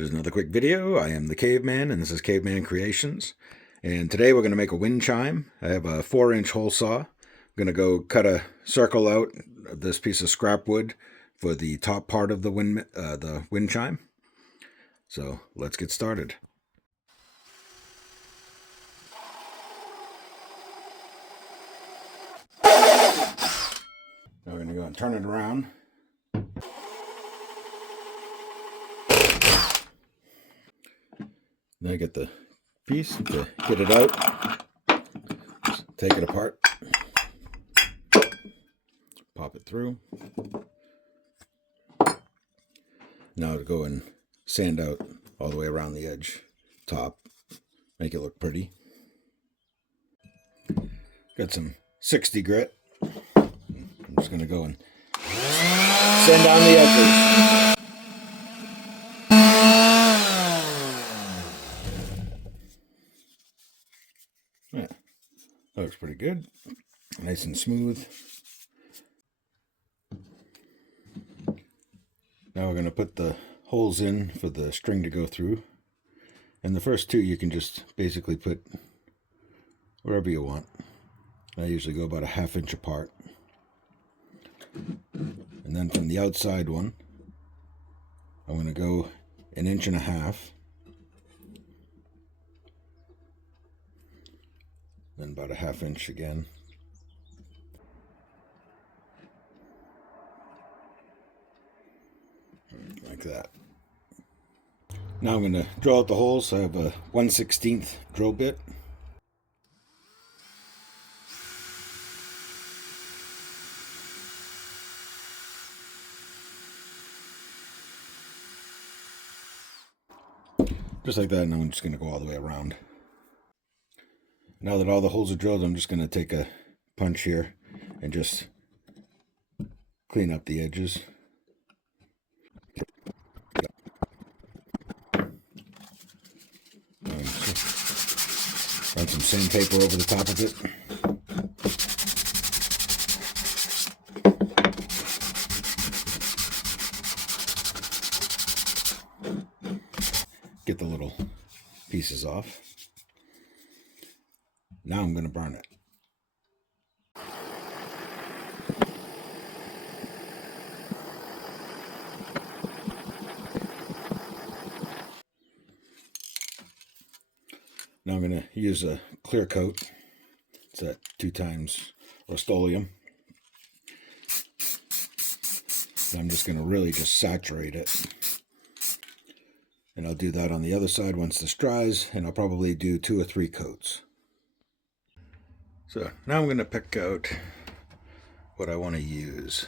Just another quick video. I am the Caveman, and this is Caveman Creations. And today we're going to make a wind chime. I have a 4-inch hole saw. I'm going to go cut a circle out of this piece of scrap wood for the top part of the wind chime. So let's get started. Now we're going to go and turn it around. Then I get the piece to get it out. Just take it apart. Pop it through. Now to go and sand out all the way around the edge, top, make it look pretty. Got some 60 grit. I'm just going to go and sand down the edges. Yeah, that looks pretty good. Nice and smooth. Now we're going to put the holes in for the string to go through. And the first two you can just basically put wherever you want. I usually go about a 1/2 inch apart. And then from the outside one, I'm going to go 1.5 inches. Then about a 1/2 inch again. Like that. Now I'm going to drill out the holes. I have a 1/16 drill bit. Just like that, and I'm just going to go all the way around. Now that all the holes are drilled, I'm just going to take a punch here and just clean up the edges. Run some sandpaper over the top of it. Get the little pieces off. Now I'm going to burn it. Now I'm going to use a clear coat. It's at 2 times Rust-Oleum. I'm just going to really just saturate it. And I'll do that on the other side once this dries, and I'll probably do 2 or 3 coats. So now I'm going to pick out what I want to use.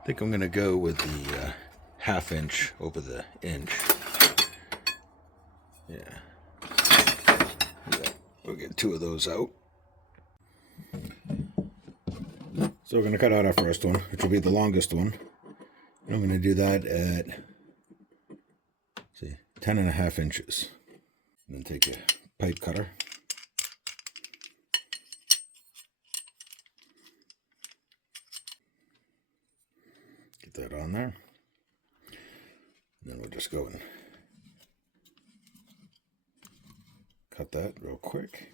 I think I'm going to go with the 1/2 inch over the inch. Yeah. We'll get 2 of those out. So we're going to cut out our first one, which will be the longest one. And I'm going to do that at 10.5 inches. And then take a pipe cutter. Get that on there. And then we'll just go and cut that real quick.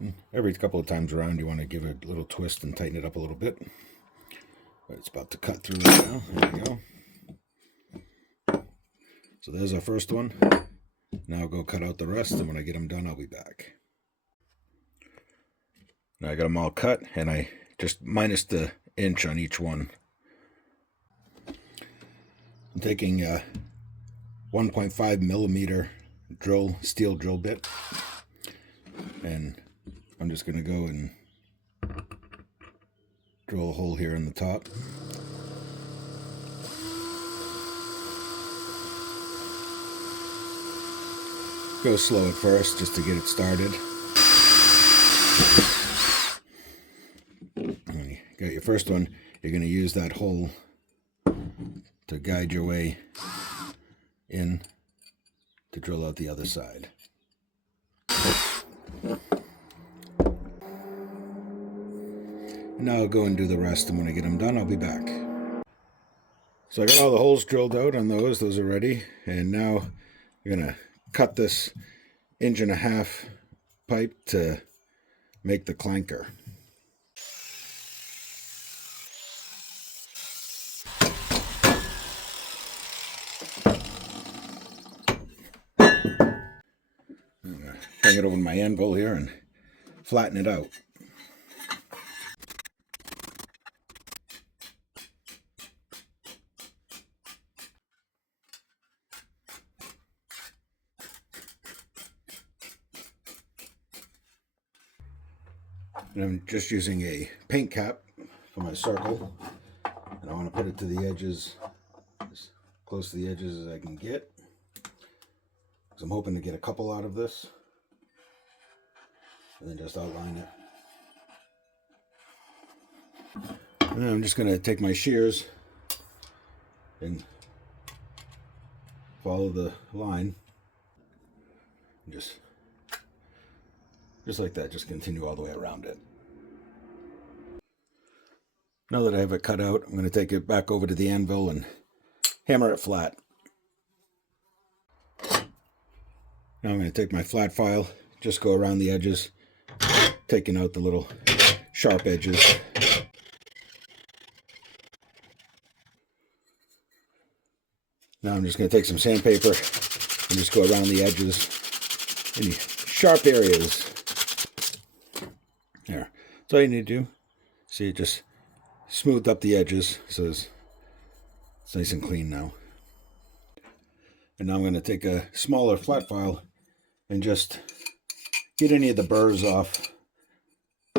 And every couple of times around you want to give it a little twist and tighten it up a little bit. But it's about to cut through right now. There we go. So there's our first one. Now I'll go cut out the rest, and when I get them done, I'll be back. Now I got them all cut, and I just minus the inch on each one. I'm taking a 1.5 millimeter steel drill bit, and I'm just going to go and drill a hole here in the top. Go slow at first just to get it started. When you got your first one, you're going to use that hole to guide your way in to drill out the other side. And now I'll go and do the rest, and when I get them done, I'll be back. So I got all the holes drilled out on those. Those are ready. And now I'm going to cut this 1.5-inch pipe to make the clanker. I'm going to bring it over to my anvil here and flatten it out. And I'm just using a paint cap for my circle, and I want to put it to the edges, as close to the edges as I can get, because I'm hoping to get a couple out of this, and then just outline it. And then I'm just going to take my shears and follow the line, and just like that, just continue all the way around it. Now that I have it cut out, I'm going to take it back over to the anvil and hammer it flat. Now I'm going to take my flat file, just go around the edges, taking out the little sharp edges. Now I'm just going to take some sandpaper and just go around the edges, any sharp areas. There. That's all you need to do. See, it just smoothed up the edges, so it's nice and clean now. And now I'm going to take a smaller flat file and just get any of the burrs off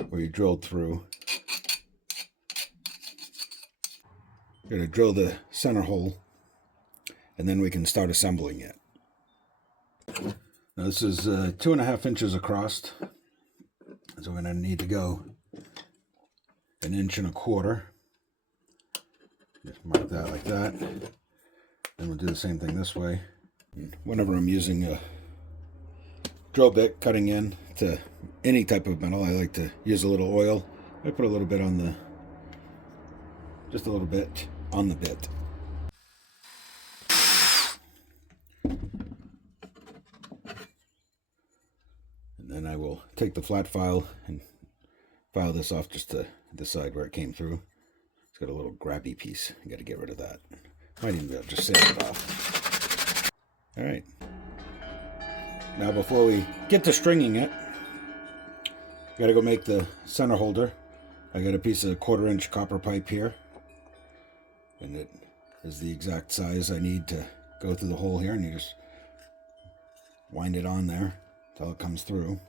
where you drilled through. You're going to drill the center hole, and then we can start assembling it. Now this is 2.5 inches across, so we're going to need to go 1.25 inches. Just mark that like that. Then we'll do the same thing this way. And whenever I'm using a drill bit cutting in to any type of metal, I like to use a little oil. I put a little bit on the, just a little bit on the bit. And then I will take the flat file and file this off just to the side where it came through. It's got a little grabby piece. You got to get rid of that. Might even be able to just sand it off. All right. Now before we get to stringing it, got to go make the center holder. I got a piece of 1/4 inch copper pipe here, and it is the exact size I need to go through the hole here, and you just wind it on there until it comes through.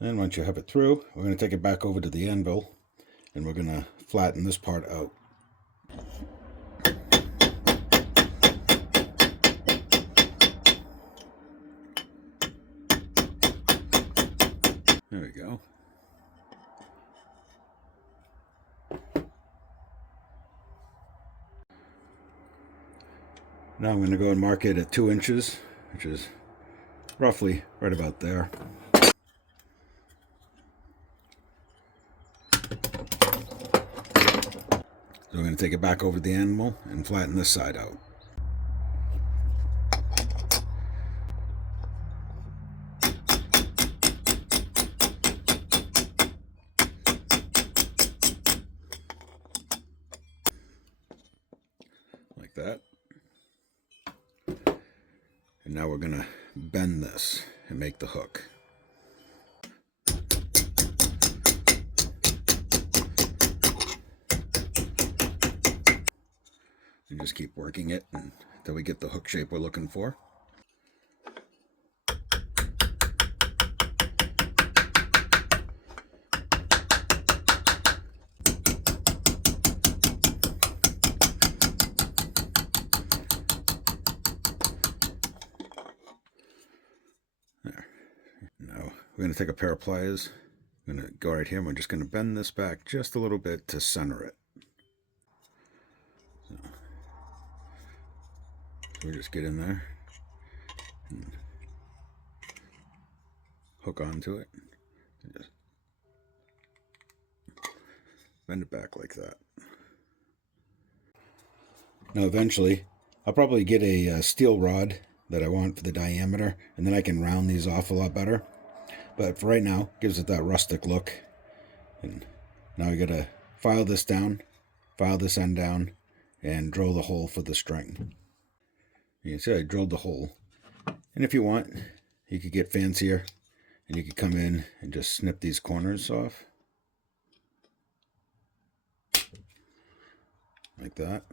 And once you have it through, we're going to take it back over to the anvil, and we're going to flatten this part out. There we go. Now I'm going to go and mark it at 2 inches, which is roughly right about there. So we're going to take it back over the animal and flatten this side out. Like that. And now we're going to bend this and make the hook. And just keep working it until we get the hook shape we're looking for. There. Now we're going to take a pair of pliers. I'm going to go right here and we're just going to bend this back just a little bit to center it. So we just get in there and hook onto it and just bend it back like that. Now eventually I'll probably get a steel rod that I want for the diameter, and then I can round these off a lot better. But for right now, gives it that rustic look. And now we gotta file this down, file this end down, and drill the hole for the string. You can see I drilled the hole. And if you want, you could get fancier, and you could come in and just snip these corners off. Like that.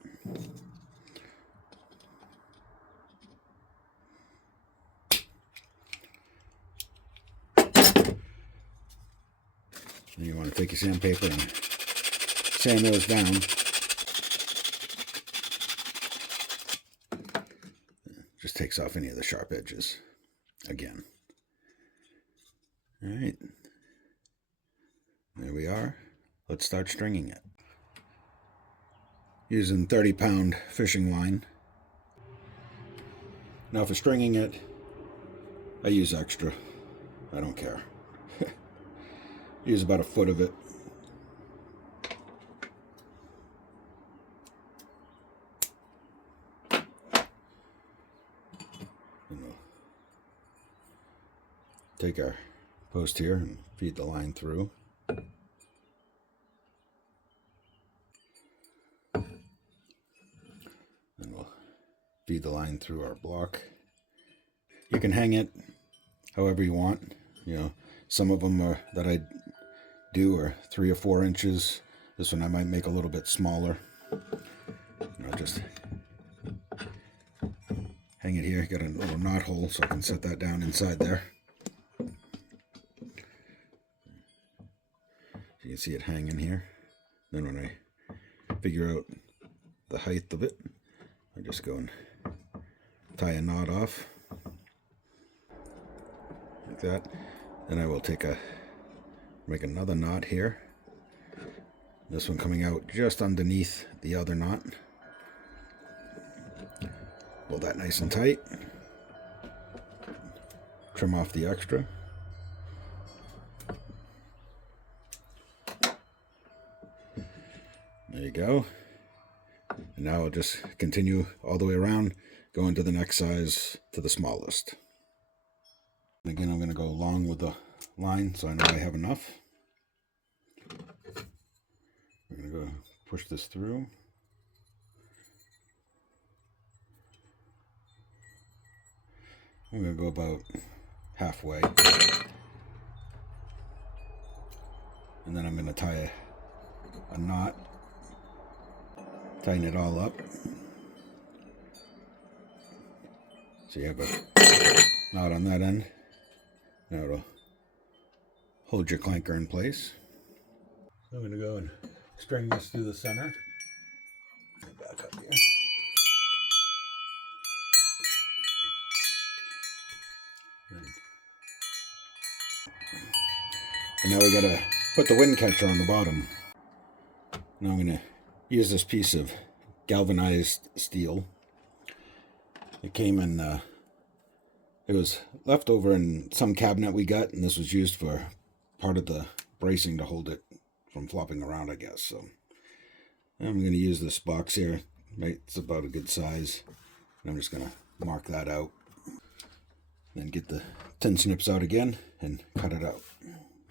Then you want to take your sandpaper and sand those down. Just takes off any of the sharp edges again. All right. There we are. Let's start stringing it. Using 30-pound fishing line. Now for stringing it, I use extra. I don't care. Use about a foot of it. And we'll take our post here and feed the line through. And we'll feed the line through our block. You can hang it however you want. You know, some of them are that I do are 3 or 4 inches. This one I might make a little bit smaller. I'll just hang it here. Got a little knot hole so I can set that down inside there. You can see it hanging here. Then when I figure out the height of it, I just go and tie a knot off like that. Then I will make another knot here. This one coming out just underneath the other knot. Pull that nice and tight. Trim off the extra. There you go. And now I'll just continue all the way around, going to the next size to the smallest. And again, I'm going to go along with the line so I know I have enough. We're going to go push this through. I'm going to go about halfway. And then I'm going to tie a knot. Tighten it all up. So you have a knot on that end. Now it'll hold your clanker in place. So I'm going to go and string this through the center. Get back up here. And now we got to put the wind catcher on the bottom. Now I'm going to use this piece of galvanized steel. It came in, it was left over in some cabinet we got, and this was used for part of the bracing to hold it from flopping around, I guess. So I'm going to use this box here. It's about a good size. And I'm just going to mark that out. Then get the tin snips out again and cut it out.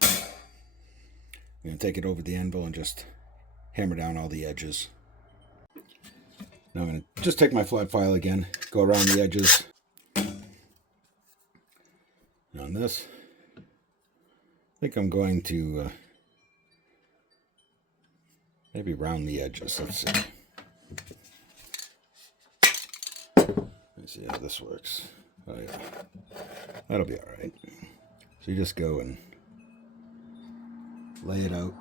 I'm going to take it over the anvil and just hammer down all the edges. Now I'm going to just take my flat file again, go around the edges. And on this, I think I'm going to maybe round the edges. Let's see. Let's see how this works. Oh yeah, that'll be all right. So you just go and lay it out.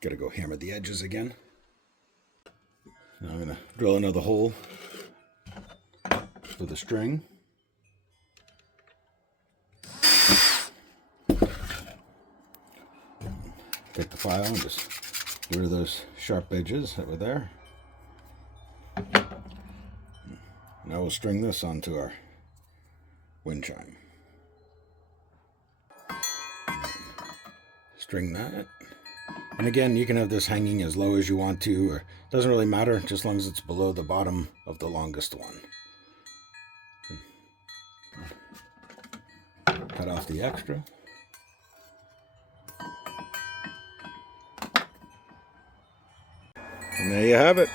Gotta go hammer the edges again. Now I'm gonna drill another hole for the string. take the file and just get rid of those sharp edges that were there. Now we'll string this onto our wind chime. String that. And again, you can have this hanging as low as you want to, or it doesn't really matter, just as long as it's below the bottom of the longest one. Cut off the extra. And there you have it.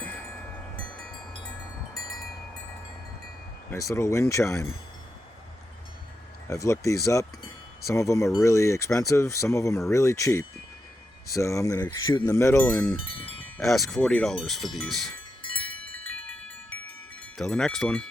Nice little wind chime. I've looked these up. Some of them are really expensive, some of them are really cheap. So I'm going to shoot in the middle and ask $40 for these. Till the next one.